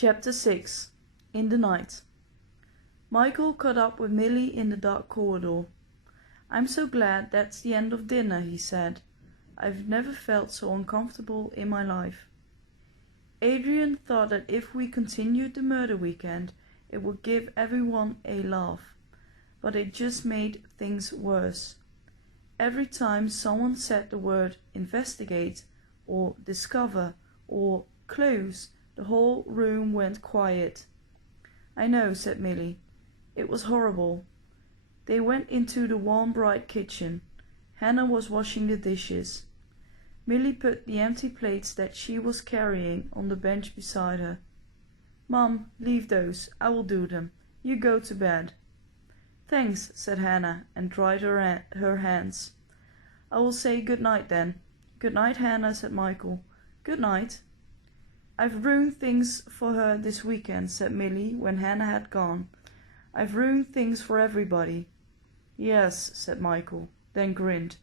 Chapter 6. In the Night. Michael caught up with Milly in the dark corridor. "I'm so glad that's the end of dinner," he said. "I've never felt so uncomfortable in my life." Adrian thought that if we continued the murder weekend, it would give everyone a laugh, but it just made things worse. Every time someone said the word investigate, or discover, or clues, the whole room went quiet. "I know," said Milly. "It was horrible." They went into the warm, bright kitchen. Hannah was washing the dishes. Milly put the empty plates that she was carrying on the bench beside her. "Mum, leave those. I will do them. You go to bed." "Thanks," said Hannah, and dried her hands. "I will say good night then." "Good night, Hannah," said Michael. "Good night." "I've ruined things for her this weekend," said Milly when Hannah had gone. "I've ruined things for everybody." "Yes," said Michael, then grinned.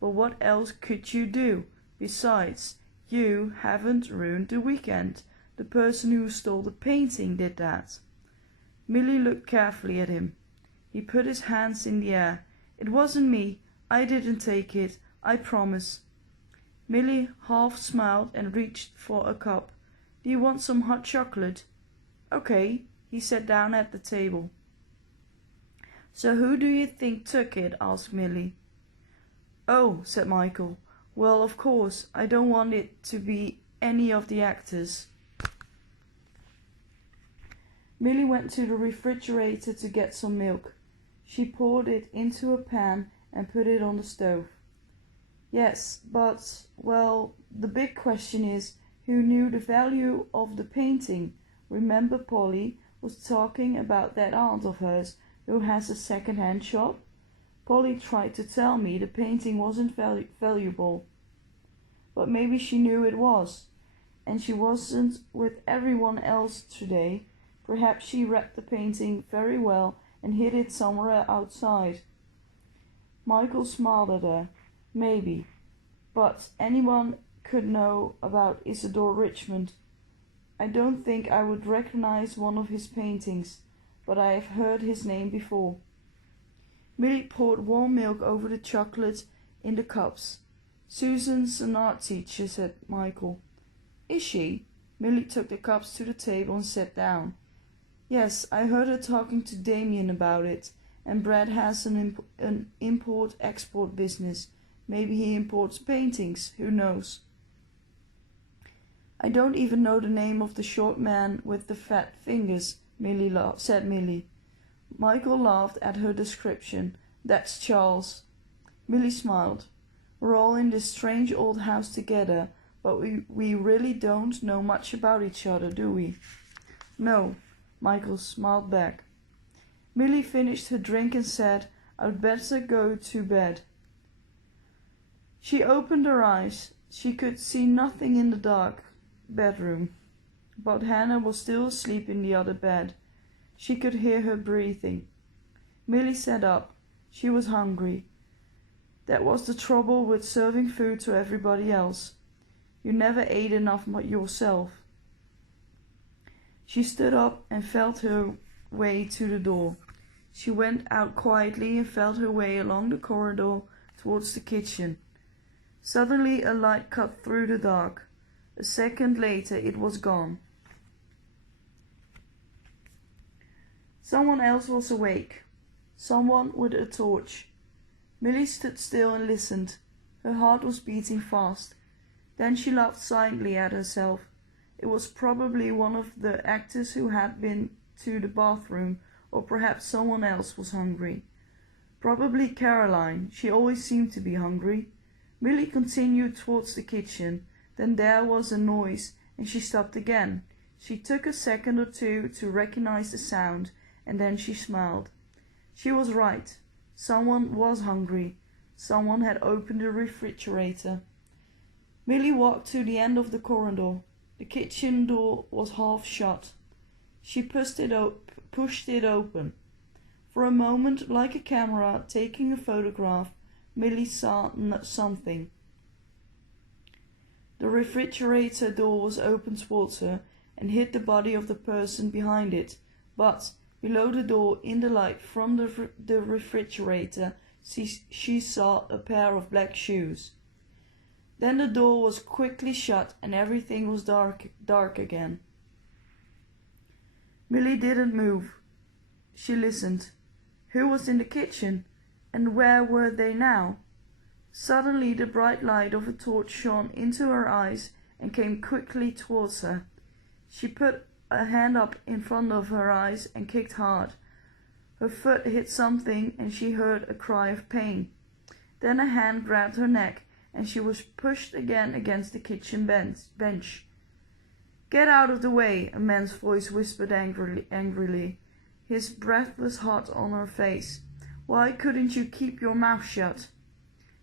"But what else could you do? Besides, you haven't ruined the weekend. The person who stole the painting did that." Milly looked carefully at him. He put his hands in the air. "It wasn't me. I didn't take it. I promise." Milly half smiled and reached for a cup. "Do you want some hot chocolate?" "Okay." He sat down at the table. "So who do you think took it?" asked Milly. "Oh," said Michael. "Well, of course, I don't want it to be any of the actors." Milly went to the refrigerator to get some milk. She poured it into a pan and put it on the stove. "Yes, but, well, the big question is, who knew the value of the painting? Remember Polly was talking about that aunt of hers who has a second-hand shop? Polly tried to tell me the painting wasn't valuable, but maybe she knew it was, and she wasn't with everyone else today. Perhaps she wrapped the painting very well and hid it somewhere outside." Michael smiled at her. "Maybe, but anyone could know about Isidore Richmond. I don't think I would recognize one of his paintings, but I have heard his name before." Milly poured warm milk over the chocolate in the cups. "Susan's an art teacher," said Michael. "Is she?" Milly took the cups to the table and sat down. "Yes, I heard her talking to Damien about it, and Brad has an import-export business. Maybe he imports paintings, who knows?" "I don't even know the name of the short man with the fat fingers," said Milly. Michael laughed at her description. "That's Charles." Milly smiled. "We're all in this strange old house together, but we really don't know much about each other, do we?" "No," Michael smiled back. Milly finished her drink and said, "I'd better go to bed." She opened her eyes. She could see nothing in the dark bedroom, but Hannah was still asleep in the other bed. She could hear her breathing. Milly sat up. She was hungry. That was the trouble with serving food to everybody else. You never ate enough yourself. She stood up and felt her way to the door. She went out quietly and felt her way along the corridor towards the kitchen. Suddenly a light cut through the dark. A second later it was gone. Someone else was awake. Someone with a torch. Milly stood still and listened. Her heart was beating fast. Then she laughed silently at herself. It was probably one of the actors who had been to the bathroom, or perhaps someone else was hungry. Probably Caroline. She always seemed to be hungry. Milly continued towards the kitchen. Then there was a noise, and she stopped again. She took a second or two to recognize the sound, and then she smiled. She was right. Someone was hungry. Someone had opened the refrigerator. Milly walked to the end of the corridor. The kitchen door was half shut. She pushed it open. For a moment, like a camera taking a photograph, Milly saw something. The refrigerator door was open towards her, and hit the body of the person behind it, but below the door, in the light from the refrigerator, she saw a pair of black shoes. Then the door was quickly shut and everything was dark again. Millie didn't move. She listened. Who was in the kitchen? And where were they now? Suddenly the bright light of a torch shone into her eyes and came quickly towards her. She put a hand up in front of her eyes and kicked hard. Her foot hit something and she heard a cry of pain. Then a hand grabbed her neck and she was pushed again against the kitchen bench. "Get out of the way," a man's voice whispered angrily. His breath was hot on her face. "Why couldn't you keep your mouth shut?"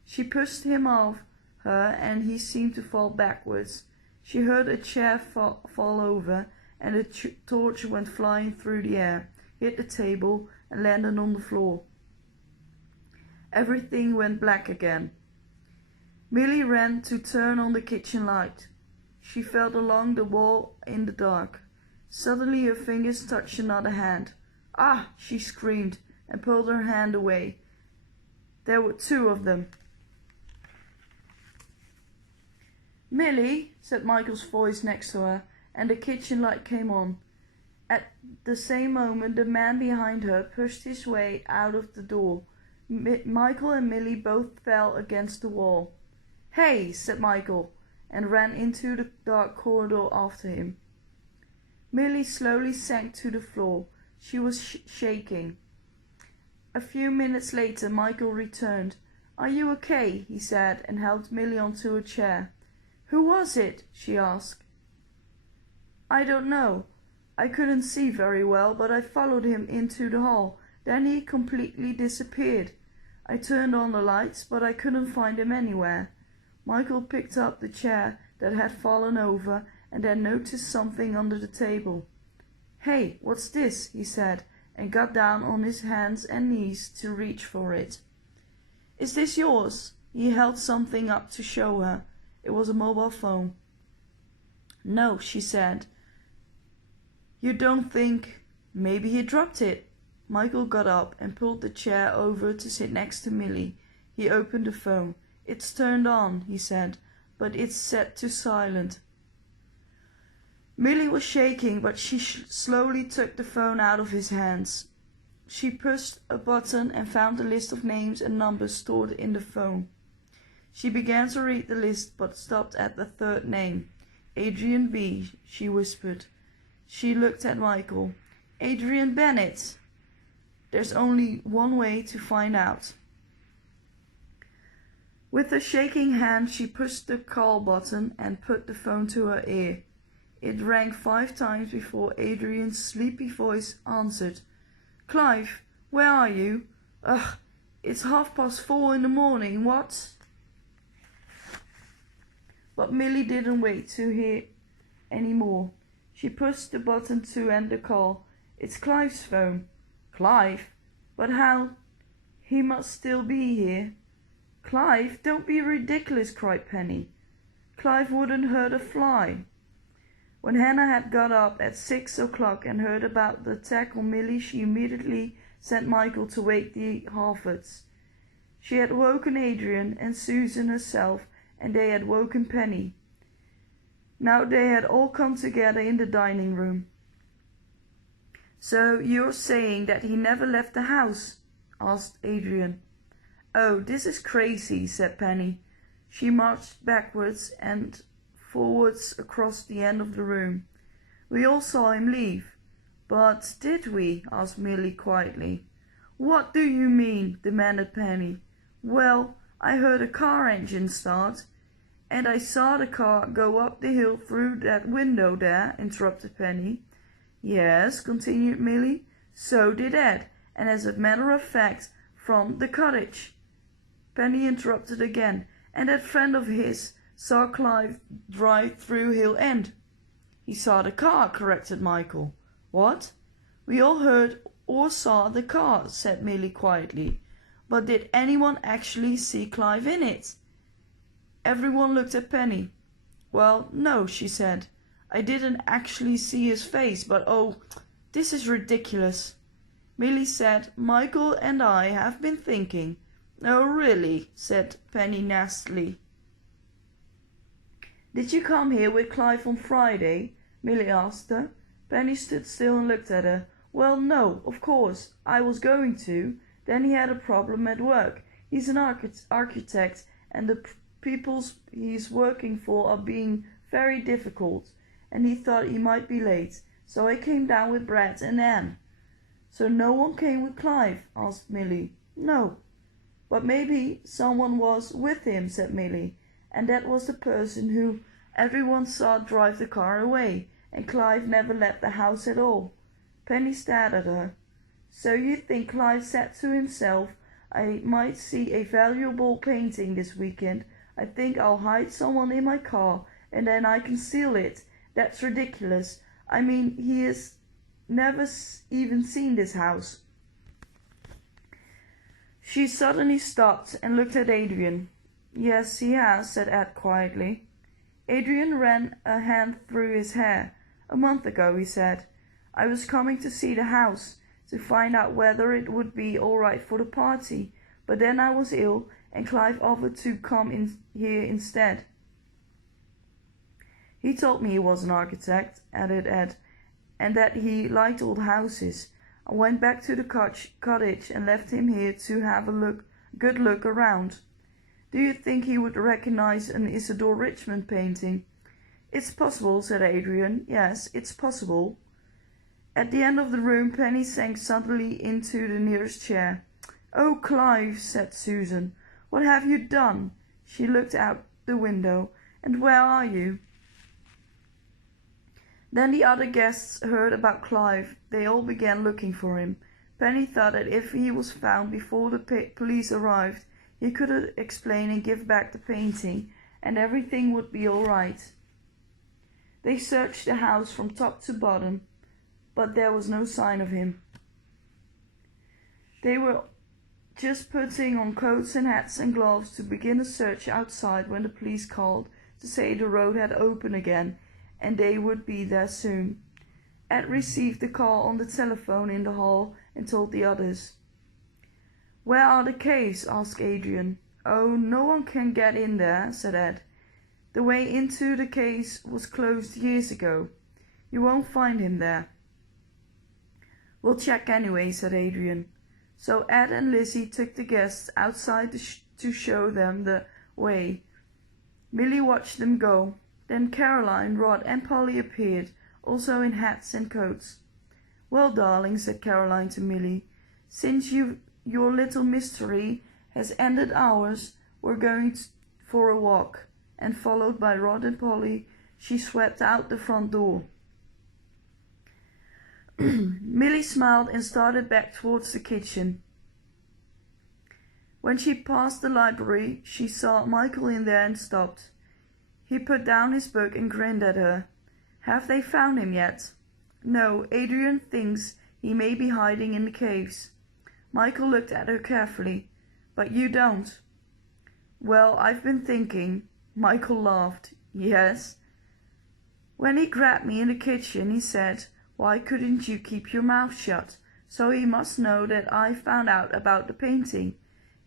She pushed him off her and he seemed to fall backwards. She heard a chair fall over and a torch went flying through the air, hit the table and landed on the floor. Everything went black again. Millie ran to turn on the kitchen light. She felt along the wall in the dark. Suddenly her fingers touched another hand. "Ah!" she screamed and pulled her hand away. There were two of them. "Millie," said Michael's voice next to her, and the kitchen light came on. At the same moment the man behind her pushed his way out of the door. Michael and Millie both fell against the wall. "Hey!" said Michael, and ran into the dark corridor after him. Millie slowly sank to the floor. She was shaking. A few minutes later Michael returned. "Are you okay?" he said, and helped Millie onto a chair. "Who was it?" she asked. "I don't know. I couldn't see very well, but I followed him into the hall. Then he completely disappeared. I turned on the lights, but I couldn't find him anywhere." Michael picked up the chair that had fallen over and then noticed something under the table. "Hey, what's this?" he said, and got down on his hands and knees to reach for it. "Is this yours?" He held something up to show her. It was a mobile phone. "No," she said. "You don't think—" "Maybe he dropped it." Michael got up and pulled the chair over to sit next to Millie. He opened the phone. "It's turned on," he said, "but it's set to silent." Millie was shaking, but she slowly took the phone out of his hands. She pushed a button and found a list of names and numbers stored in the phone. She began to read the list, but stopped at the third name. "Adrian B.," she whispered. She looked at Michael. "Adrian Bennett? There's only one way to find out." With a shaking hand she pushed the call button and put the phone to her ear. It rang 5 times before Adrian's sleepy voice answered. "Clive, where are you? Ugh, it's 4:30 in the morning, what?" But Millie didn't wait to hear any more. She pushed the button to end the call. "It's Clive's phone." "Clive? But how? He must still be here." "Clive, don't be ridiculous," cried Penny. "Clive wouldn't hurt a fly." When Hannah had got up at 6 o'clock and heard about the attack on Millie, she immediately sent Michael to wake the Harfords. She had woken Adrian and Susan herself, and they had woken Penny. Now they had all come together in the dining room. "So you're saying that he never left the house?" asked Adrian. "Oh, this is crazy," said Penny. She marched backwards and forwards across the end of the room. "We all saw him leave." "But did we?" asked Millie quietly. "What do you mean?" demanded Penny. "Well, I heard a car engine start." "And I saw the car go up the hill through that window there," interrupted Penny. "Yes," continued Millie, "so did Ed, and as a matter of fact, from the cottage." Penny interrupted again. "And that friend of his saw Clive drive through Hill End." "He saw the car," corrected Michael. "What?" "We all heard or saw the car," said Millie quietly. "But did anyone actually see Clive in it?" Everyone looked at Penny. "Well, no," she said. I didn't actually see his face, but oh, this is ridiculous. Milly said, Michael and I have been thinking. Oh, really? Said Penny nastily. Did you come here with Clive on Friday? Milly asked her. Penny stood still and looked at her. Well, no, of course, I was going to. Then he had a problem at work. He's an architect, and the people he's working for are being very difficult, and he thought he might be late. So I came down with Brad and Anne. So no one came with Clive? Asked Milly. No. But maybe someone was with him, said Milly, and that was the person who everyone saw drive the car away, and Clive never left the house at all. Penny stared at her. So you think Clive said to himself, I might see a valuable painting this weekend. I think I'll hide someone in my car, and then I can steal it. That's ridiculous. I mean, he has never even seen this house. She suddenly stopped and looked at Adrian. Yes, he has, said Ed quietly. Adrian ran a hand through his hair. A month ago, he said. I was coming to see the house, to find out whether it would be all right for the party, but then I was ill, and Clive offered to come in here instead. He told me he was an architect, added Ed, and that he liked old houses. I went back to the cottage and left him here to have a good look around. Do you think he would recognize an Isidore Richmond painting? It's possible, said Adrian. Yes, it's possible. At the end of the room, Penny sank suddenly into the nearest chair. Oh, Clive, said Susan, what have you done? She looked out the window. And where are you? Then the other guests heard about Clive. They all began looking for him. Penny thought that if he was found before the police arrived, he could explain and give back the painting, and everything would be all right. They searched the house from top to bottom, but there was no sign of him. They were just putting on coats and hats and gloves to begin a search outside when the police called to say the road had opened again, and they would be there soon. Ed received the call on the telephone in the hall and told the others. Where are the caves? Asked Adrian. Oh, no one can get in there, said Ed. The way into the caves was closed years ago. You won't find him there. We'll check anyway, said Adrian. So Ed and Lizzie took the guests outside to show them the way. Milly watched them go. Then Caroline, Rod and Polly appeared, also in hats and coats. Well, darling, said Caroline to Milly, since your little mystery has ended ours, we're going for a walk. And followed by Rod and Polly, she swept out the front door. Milly smiled and started back towards the kitchen. When she passed the library, she saw Michael in there and stopped. He put down his book and grinned at her. Have they found him yet? No, Adrian thinks he may be hiding in the caves. Michael looked at her carefully. But you don't. Well, I've been thinking. Michael laughed. Yes. When he grabbed me in the kitchen, he said, why couldn't you keep your mouth shut? So he must know that I found out about the painting.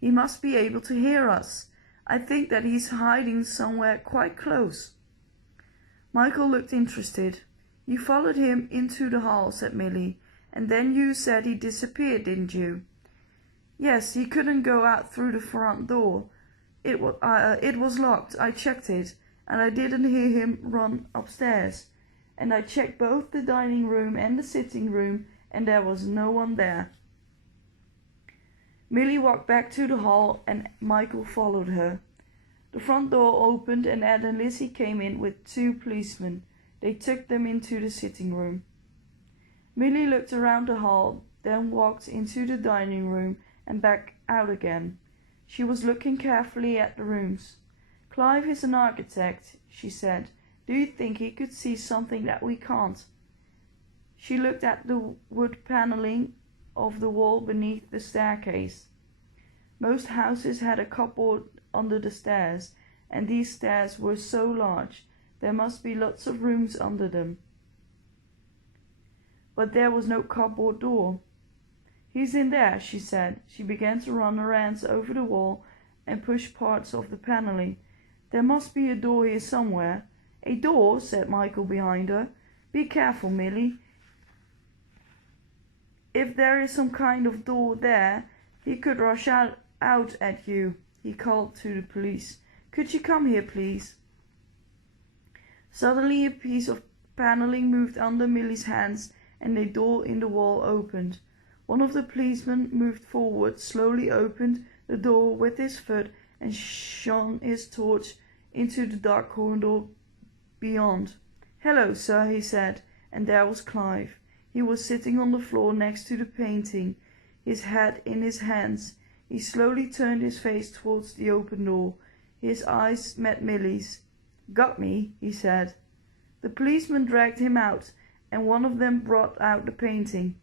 He must be able to hear us. I think that he's hiding somewhere quite close. Michael looked interested. You followed him into the hall, said Milly, and then you said he disappeared, didn't you? Yes, he couldn't go out through the front door. It was locked. I checked it, and I didn't hear him run upstairs. And I checked both the dining room and the sitting room, and there was no one there. Milly walked back to the hall, and Michael followed her. The front door opened, and Ed and Lizzie came in with 2 policemen. They took them into the sitting room. Milly looked around the hall, then walked into the dining room and back out again. She was looking carefully at the rooms. Clive is an architect, she said. Do you think he could see something that we can't? She looked at the wood paneling of the wall beneath the staircase. Most houses had a cupboard under the stairs, and these stairs were so large There must be lots of rooms under them. But there was no cupboard door. "He's in there," she said. She began to run her hands over the wall and push parts of the paneling. "There must be a door here somewhere." "A door?" said Michael behind her. "Be careful, Milly. If there is some kind of door there, he could rush out at you." He called to the police. "Could you come here, please?" Suddenly a piece of paneling moved under Milly's hands and a door in the wall opened. One of the policemen moved forward, slowly opened the door with his foot and shone his torch into the dark corridor beyond. "Hello, sir," he said, and there was Clive. He was sitting on the floor next to the painting, his head in his hands. He slowly turned his face towards the open door. His eyes met Milly's. "Got me?" he said. The policeman dragged him out, and one of them brought out the painting.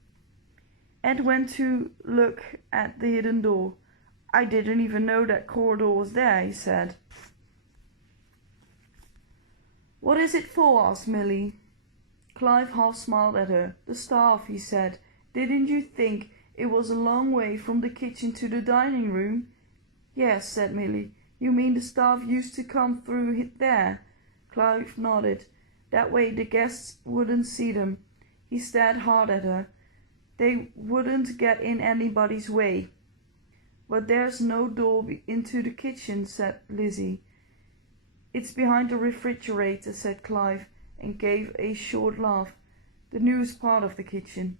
Ed went to look at the hidden door. "I didn't even know that corridor was there," he said. "What is it for?" asked Milly. Clive half smiled at her. "The staff," he said. "Didn't you think it was a long way from the kitchen to the dining room?" "Yes," said Milly. "You mean the staff used to come through there?" Clive nodded. "That way the guests wouldn't see them." He stared hard at her. "They wouldn't get in anybody's way." "But there's no door into the kitchen," said Lizzie. "It's behind the refrigerator," said Clive, and gave a short laugh. "The newest part of the kitchen."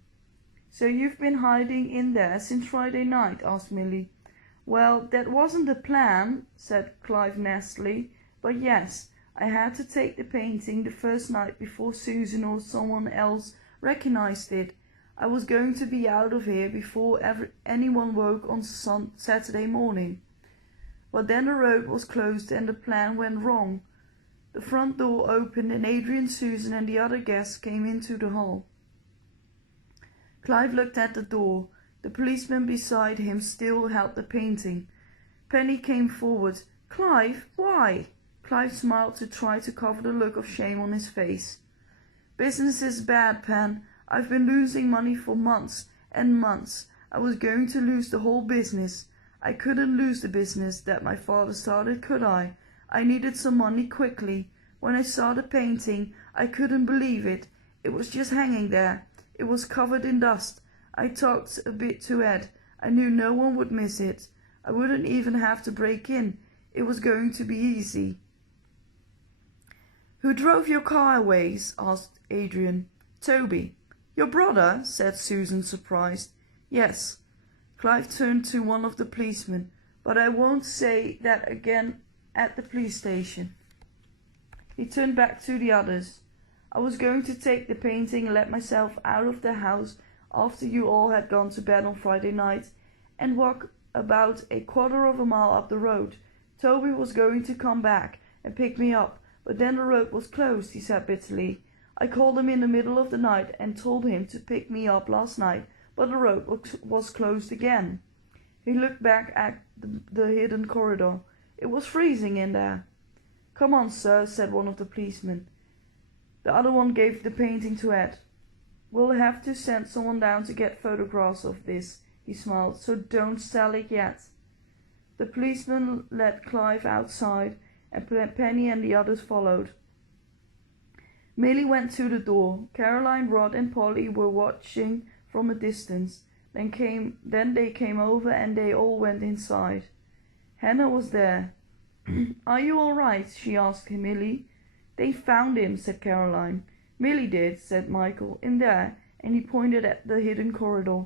"So you've been hiding in there since Friday night?" asked Milly. "Well, that wasn't the plan," said Clive nastily, "but yes, I had to take the painting the first night before Susan or someone else recognized it. I was going to be out of here before anyone woke on Saturday morning. But then the road was closed and the plan went wrong. The front door opened and Adrian, Susan and the other guests came into the hall." Clive looked at the door. The policeman beside him still held the painting. Penny came forward. "Clive, why?" Clive smiled to try to cover the look of shame on his face. "Business is bad, Pen. I've been losing money for months and months. I was going to lose the whole business. I couldn't lose the business that my father started, could I? I needed some money quickly. When I saw the painting, I couldn't believe it. It was just hanging there. It was covered in dust. I talked a bit to Ed. I knew no one would miss it. I wouldn't even have to break in. It was going to be easy." "Who drove your car away?" asked Adrian. "Toby." "Your brother?" said Susan, surprised. "Yes." Clive turned to one of the policemen. "But I won't say that again at the police station." He turned back to the others. "I was going to take the painting and let myself out of the house after you all had gone to bed on Friday night, and walk about a quarter of a mile up the road. Toby was going to come back and pick me up, but then the road was closed," he said bitterly. "I called him in the middle of the night and told him to pick me up last night, but the road was closed again." He looked back at the hidden corridor. It was freezing in there. "Come on, sir," said one of the policemen. The other one gave the painting to Ed. "We'll have to send someone down to get photographs of this," he smiled, "so don't sell it yet." The policeman led Clive outside, and Penny and the others followed. Milly went to the door. Caroline, Rod and Polly were watching from a distance. Then they came over and they all went inside. Hannah was there. "Are you all right?" she asked Milly. "They found him," said Caroline. "Milly did," said Michael, "in there," and he pointed at the hidden corridor.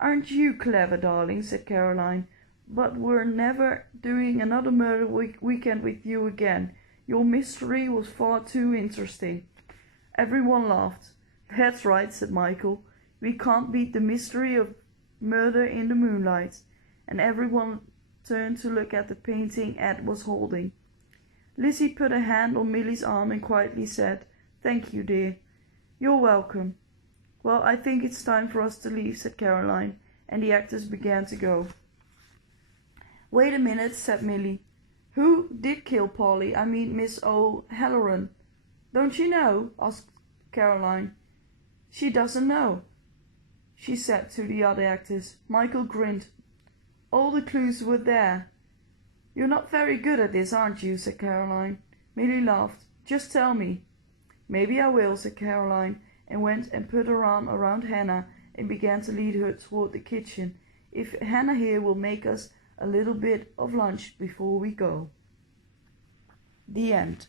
"Aren't you clever, darling?" said Caroline. "But we're never doing another murder weekend with you again. Your mystery was far too interesting." Everyone laughed. "That's right," said Michael. "We can't beat the mystery of murder in the moonlight." And everyone turned to look at the painting Ed was holding. Lizzie put a hand on Milly's arm and quietly said, "Thank you, dear." "You're welcome." "Well, I think it's time for us to leave," said Caroline, and the actors began to go. "Wait a minute," said Milly. "Who did kill Polly? I mean Miss O'Halloran?" Don't you know? Asked Caroline. She doesn't know, she said to the other actors. Michael grinned. All the clues were there. You're not very good at this, aren't you? Said Caroline. Millie laughed. Just tell me. Maybe I will, said Caroline, and went and put her arm around Hannah and began to lead her toward the kitchen. If Hannah here will make us a little bit of lunch before we go. The end.